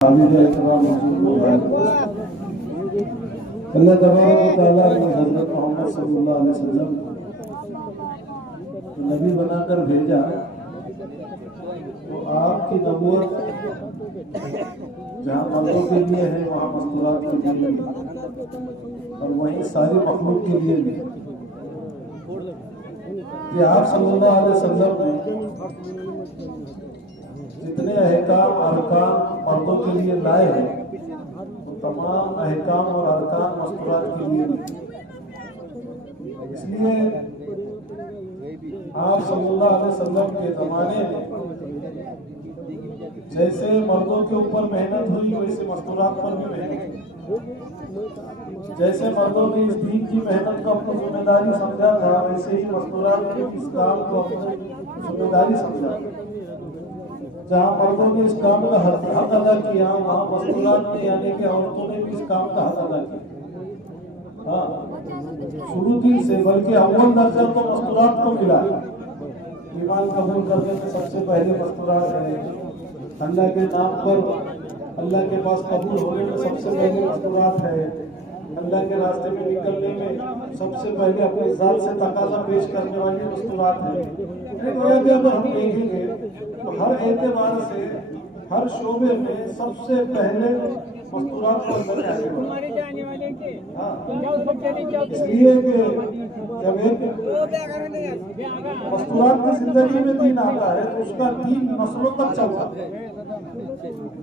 اللہ تبارک و تعالیٰ نے حضرت محمد صلی اللہ علیہ وسلم نبی بنا کر بھیجا تو آپ کی نبوت جہاں مردوں کے لیے ہے وہاں مستورات کے لیے اور وہیں ساری مخلوق کے لیے بھی کہ آپ صلی اللہ علیہ وسلم نے جتنے احکام ارکان مردوں کے لیے لائے ہیں وہ تمام احکام اور ارکان مستورات کے لیے اس لیے آپ صلی اللہ علیہ وسلم کے زمانے میں جیسے مردوں کے اوپر محنت ہوئی ویسے مستورات پر بھی محنت ہوئی، جیسے مردوں نے اس دین کی محنت کو اپنی ذمہ داری سمجھا تھا ویسے ہی مستورات کے اس کام کو اپنی ذمہ داری سمجھا، جہاں مردوں نے اس کام کا حق ادا کیا وہاں مستورات نے یعنی کہ عورتوں نے بھی اس کام کا حق ادا کیا۔ ہاں شروع دن سے بلکہ اول درجہ تو مستورات کو ملا، ایمان قبول کرنے میں سب سے پہلے مستورات ہے، اللہ کے نام پر اللہ کے پاس قبول ہونے میں سب سے پہلے مستورات ہے، اللہ کے راستے میں نکلنے میں سب سے پہلے اپنی ذات سے تقاضا پیش کرنے والی مستورات ہے۔ اگر ہم دیکھیں گے تو ہر اعتبار سے ہر شعبے میں سب سے پہلے مستورات کو اندر آنے والے اس لیے کہ جب ایک مستورات کی زندگی میں دین آتا ہے تو اس کا دین نسلوں تک چلتا ہے۔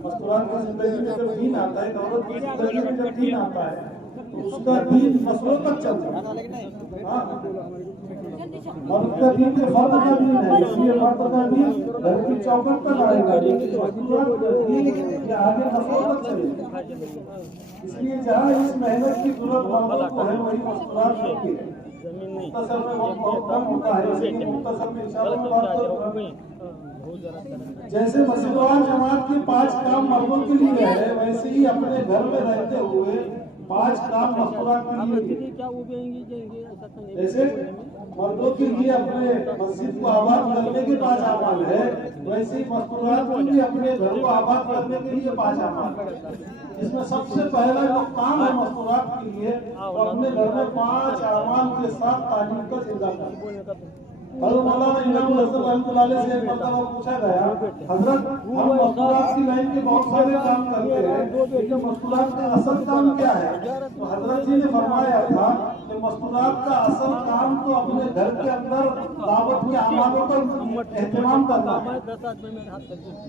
مستورات کی زندگی میں جب دین آتا ہے عورت کی زندگی میں جب دین آتا ہے تو اس کا دین نسلوں تک چلتا ہے۔ مرد کا دین کے فرد کا دین ہے، اس لیے مرد کا دین گھر کی چوکٹ تک آئے گا لیکن مستورات کا دین کے آگے نسلوں تک چلے گا۔ اس لیے جہاں اس محنت کی ضرورت مردوں کو ہے وہی مستورات ہوتی ہے۔ مختصر میں وقت بہت کم ہوتا ہے لیکن مختصر میں انشاءاللہ بات کروں گا۔ جیسے مسجدوار جماعت کے 5 کام مردوں کے لیے ہے ویسے ہی اپنے گھر میں رہتے ہوئے 5 کام مستورات کے لیے، جیسے مردوں کے لیے اپنے مسجد کو آباد کرنے کے 5 اعمال ہے ویسے ہی مستورات کے لیے اپنے گھر کو آباد کرنے کے لیے 5 اعمال ہے۔ اس میں سب سے پہلا جو کام ہے مستورات کے لیے وہ اپنے گھر میں 5 اعمال کے ساتھ تعلیم کا سلسلہ کرنا۔ حضرت مولانا امام حسن رحمۃ اللہ علیہ سے ایک مرتبہ پوچھا گیا، حضرت ہم مستورات کی لائن کے بہت سارے کام کرتے ہیں لیکن مستورات کا اصل کام کیا ہے؟ تو حضرت جی نے فرمایا تھا کہ مستورات کا اصل کام تو اپنے گھر کے اندر دعوت کے اعمالوں کا اہتمام کرنا ہے،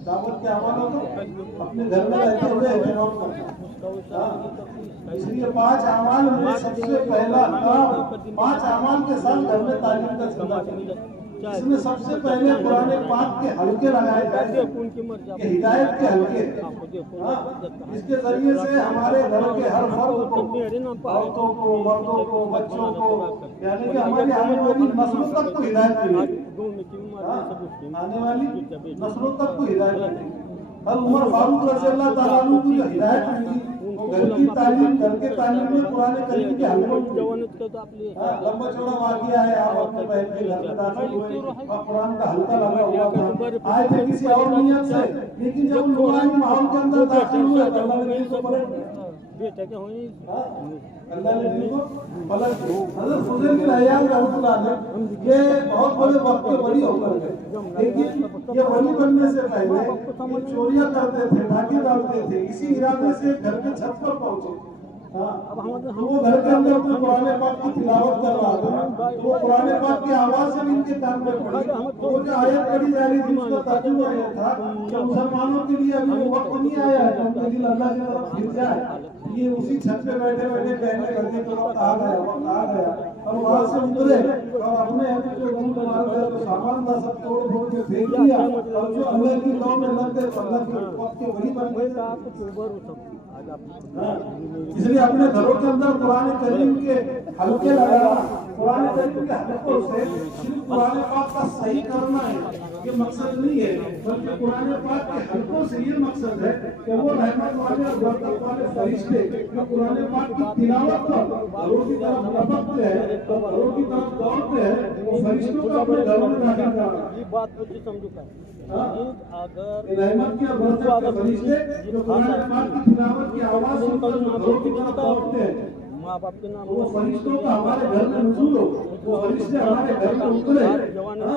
دعوت کے اعمالوں کو اپنے گھر میں رہتے ہوئے اہتمام کرنا۔ اس لیے 5 اعمال میں سب سے پہلا کام 5 اعمال کے ساتھ گھر میں تعلیم کا سلسلہ کرنا۔ اس میں سب سے پہلے قرآن پاک کے حلقے لگائے جائیں، یہ ہدایت کے حلقے ہیں۔ اس کے ذریعے سے ہمارے گھر کے ہر فرد کو، عورتوں کو، مردوں کو، بچوں کو، یعنی کہ ہماری آنے والی نسلوں تک کو ہدایت ملے گی، آنے والی نسلوں تک کو ہدایت ملے گی۔ حضرت عمر فاروق رضی اللہ تعالیٰ عنہ کو جو ہدایت ملی وہ گھر کی تعلیم، گھر کے تعلیم میں قرآن کریم کے حلقوں لمبا چوڑا واقعہ ہے۔ آپ اپنے بہن کے گھر میں داخل ہوئے اور قرآن کا حلقہ لگا ہوا تھا، آئے تھے کسی اور نیت سے لیکن جب نورانی ماحول کے اندر داخل ہوئے تو اللہ نے دل کو پلٹ دیا، اللہ نے دل کو پلٹ دیا۔ حضرت فضیل بن عیاض رحمۃ اللہ علیہ یہ بہت بڑے وقت کے ولی ہو کر گئے لیکن یہ ولی بننے سے پہلے یہ چوریاں کرتے تھے، ڈاکے ڈالتے تھے، اسی ارادے سے گھر کے چھت پر پہنچے۔ وہ گھر کے اندر اپنے قرآن پاک کی تلاوت کر رہا تھا، وہ قرآن پاک کی آواز سے ان کے کان میں پڑی، وہ جو آیت پڑھی جا رہی تھی اس کا ترجمہ یہ تھا کہ مسلمانوں کے لیے ابھی وہ وقت نہیں آیا ہے ان کے دل اللہ کی طرف پھر جائے۔ یہ اسی چھت پہ بیٹھے بیٹھے کہنے لگے کہ وقت آ گیا، وقت آ گیا، اور وہاں سے اترے اور اپنے جو گھر سامان تھا سب توڑ پھوڑ کے پھینک دیا اور جو اللہ کی لو میں لگ گئے تو اللہ کے وقت کے ولی بن گئے۔ اس لیے اپنے گھروں کے اندر قرآن کریم کے حلقے لگانا، قرآن کریم کے حلقوں سے صرف قرآن پاک کا صحیح کرنا ہے یہ مقصد نہیں ہے، بلکہ قرآن پاک کے حلقوں سے یہ مقصد ہے کہ وہ رحمت والے اور برکت والے فرشتے جو قرآن پاک کی تلاوت پر گھروں کی طرف لپکتے ہیں اور گھروں کی طرف دوڑتے ہیں، وہ فرشتوں کا اپنے گھروں میں داخل کر رہا ہے۔ یہ بات مجھے سمجھو کا اگر رحمت کی اور برکت کے فرشتے جو قرآن پاک کی تلاوت کی آواز سن کر گھروں کی طرف دوڑتے ہیں، ماں باپ کے نام وہ فرشتوں کا ہمارے گھر میں نزول ہو، وہ فرشتے ہمارے گھر میں اترے۔ ورنہ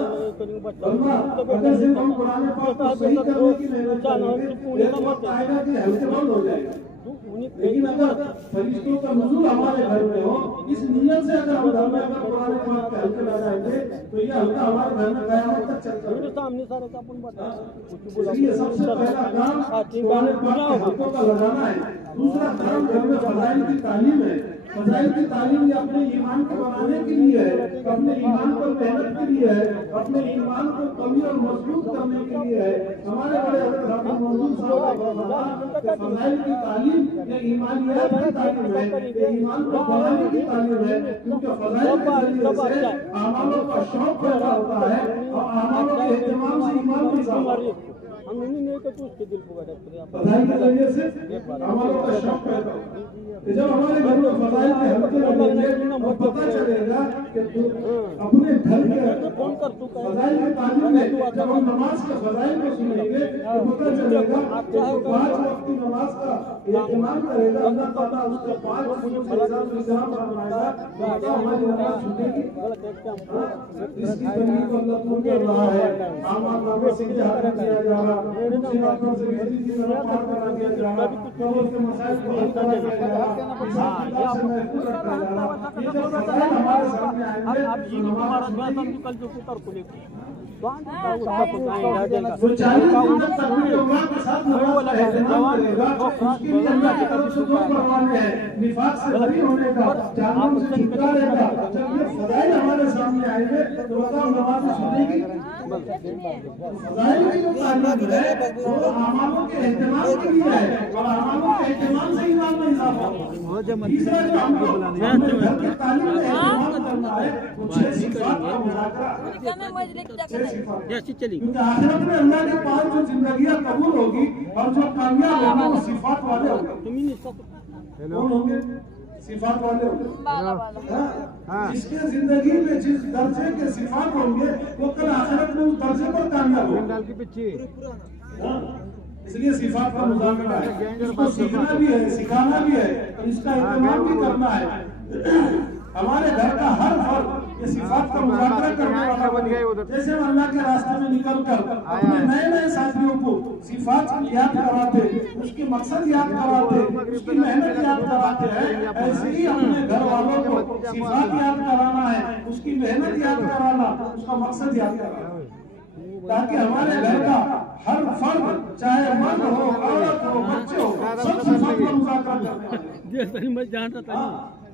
اگر صرف ہم قرآن پاک کو صحیح کرنے کی محنت کریں گے، ایک وقت آئے گا کہ حلقے بند ہو جائے گا۔ لیکن اگر فرشتوں کا نزول ہمارے گھر میں ہو، اس نیت سے اگر ہم گھر میں اگر قرآن پاک کے حلقے لگائیں گے تو یہ حلقہ ہمارے گھر میں قیامت تک چلتا ہے۔ سامنے سارے کا اپن بتا اس لیے سب سے پہلا کام قرآن پاک کے حلقوں کا لگانا ہے۔ دوسرا کام گھر میں فضائل کی تعلیم ہے۔ فضائل کی تعلیم یہ اپنے ایمان کو بنانے کے لیے ہے، اپنے ایمان پر محنت کے لیے ہے، اپنے ایمان کو قوی اور مضبوط کرنے کے لیے ہے۔ ہمارے بڑے حضرت حافظ منظور صاحب کا فرمان کہ فضائل کی تعلیم یہ ایمانیات کی تعلیم ہے، یہ ایمان کو بنانے کی تعلیم ہے، کیونکہ فضائل کے ذریعے سے اعمالوں کا شوق پیدا ہوتا ہے اور اعمالوں کے اہتمام سے ایمان میں اضافہ ہوتا ہے۔ ہم نہیں کہ تو اس کے دل کو بیٹھا فضائل کے ذریعے سے اعمالوں کا شوق پیدا ہوتا ہے۔ جب ہمارے گھر میں فضائل کے حلقے لگیں گے تو پتہ چلے گا کہ اپنے گھر کے فضائل کی تعلیم میں جب ہم نماز کے فضائل کو سنیں گے تو پتہ چلے گا کہ جو 5 وقت کی نماز کا اہتمام کرے گا، اللہ تعالیٰ اس کے 5 وقتوں سے التزام فرمائے گا، تو ہماری نماز چھوٹے گی۔ اس کی بنی کو اللہ تو کر رہا ہے، اعمال نامہ سے جہاں کیا جا رہا، دوسری باتوں سے بجلی کی طرف پار کرا دیا جا رہا، قبر کے مسائل کو حل کرا دیا جا رہا، حساب کتاب سے محفوظ رکھا جا رہا۔ یہ جب فضائل ہمارے سامنے آئیں گے تو نماز چھوٹے گی۔ کل جو کر کو لے وہ 40 دن تک تکبیر اللہ کے ساتھ نماز کا اہتمام کرے گا، اس کے لیے اللہ کی طرف سے 2 پروانے ہیں، نفاق سے بری ہونے کا، جہنم سے چھٹکارے کا۔ جب یہ فضائل ہمارے سامنے آئیں گے تو بتاؤ نماز چھوٹے گی؟ فضائل کی جو تعلیم ہے وہ اعمالوں کے اہتمام کے لیے ہے اور اعمالوں کے اہتمام سے ایمان میں اضافہ ہوگا۔ تیسرا جو ہم کو اپنے گھر کی تعلیم میں اہتمام کرنا ہے وہ 6 صفات کا مذاکرہ ہے۔ جیسی چلی کیونکہ آخرت میں اللہ کے پاس جو زندگیاں قبول ہوگی اور جو کامیاب ہوگا وہ صفات والے ہوں گے۔ کون ہوں گے؟ صفات والے ہوں گے۔ جس کے زندگی میں جس درجے کے صفات ہوں گے وہ کل آخرت میں اس درجے پر کامیاب ہوگا۔ اس لیے صفات کا مذاکرہ ہے، اس کو سیکھنا بھی ہے، سکھانا بھی ہے، اس کا اہتمام بھی کرنا ہے۔ ہمارے گھر کا ہر فرد یہ صفات کا مذاکرہ کرنے والا بنے۔ جیسے ہم اللہ کے راستے میں نکل کر اپنے نئے نئے ساتھیوں کو صفات یاد کراتے، اس کے مقصد یاد کراتے، اس کی محنت یاد کراتے ہیں، ایسے ہی اپنے گھر والوں کو صفات یاد کرانا ہے، اس کی محنت یاد کرانا، اس کا مقصد یاد کرانا، تاکہ ہمارے گھر کا ہر فرد چاہے مرد ہو، عورت ہو، بچے ہو، سب صفات کا مذاکرہ کرنے والے،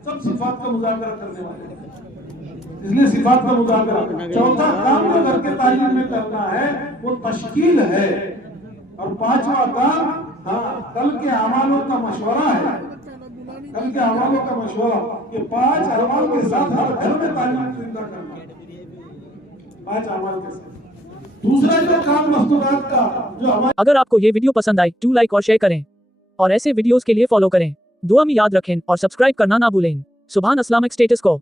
سب صفات کا مذاکرہ کرنے والے۔ اس لیے صفات کا مذاکرہ۔ چوتھا کام جو گھر کے تعلیم میں کرنا ہے وہ تشکیل ہے، اور 5واں کام کل کے اعمالوں کا مشورہ ہے۔ کل کے اعمالوں کا مشورہ، یہ 5 اعمال کے ساتھ ہر گھر میں تعلیم زندہ کرنا ہے، 5 اعمال کے ساتھ۔ دوسرا جو کام مستورات کا جو ہمارے، اگر آپ کو یہ ویڈیو پسند آئی تو لائک اور شیئر کریں اور ایسے ویڈیوز کے لیے فالو کریں۔ دعا میں یاد رکھیں اور سبسکرائب کرنا نہ بھولیں۔ سبحان اسلامک اسٹیٹس کو